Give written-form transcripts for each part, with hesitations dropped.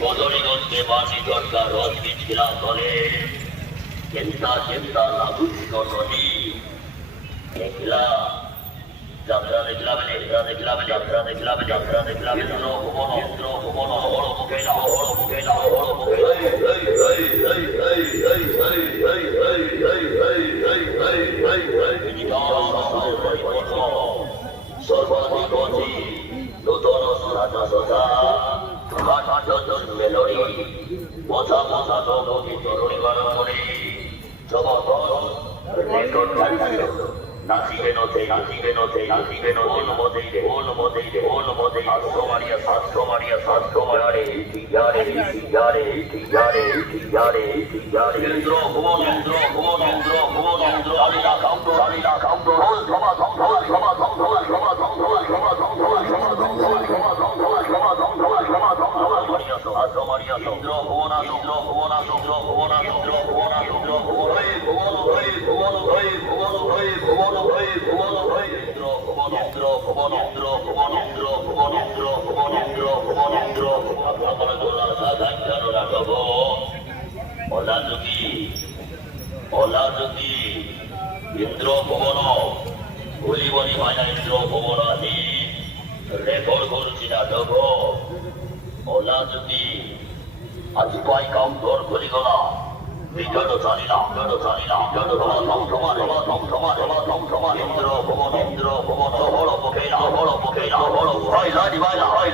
বদলিগঞ্জে বাসি দরকার রজনী ছিলা করে চিন্তা চিন্তা লাগু নদী দেখলা যাত্রা দেখলাম যাত্রা দেখলাম ইন্দ্র ভুবন হর মুখে না হর মুখে না হর মুখে সর্বাধিপতি নূতন রাজা সদা মেলোরি মশা মশা তরুণী গণমণি নাচিবে নথে ওল মদে শাস্ত্র মারিয়া ইন্দ্র ভুবন আলিলা কাউন্ট ইন্দ্র ভুবন বলিবনি মায়া ইন্দ্র ভুবন আদি রেকর্ড করছি না দেব ওলা যদি আজি পাই কাউন্টর করি গলা বিজয় জানি না ইন্দ্র ভুবন হল মুখে না হয় লাডি বাইলা হর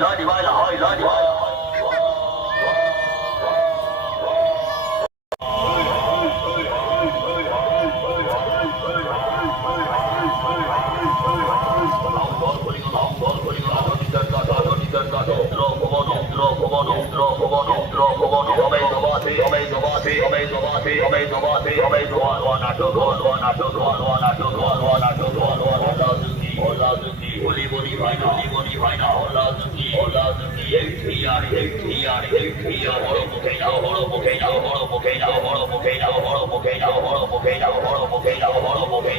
মুখে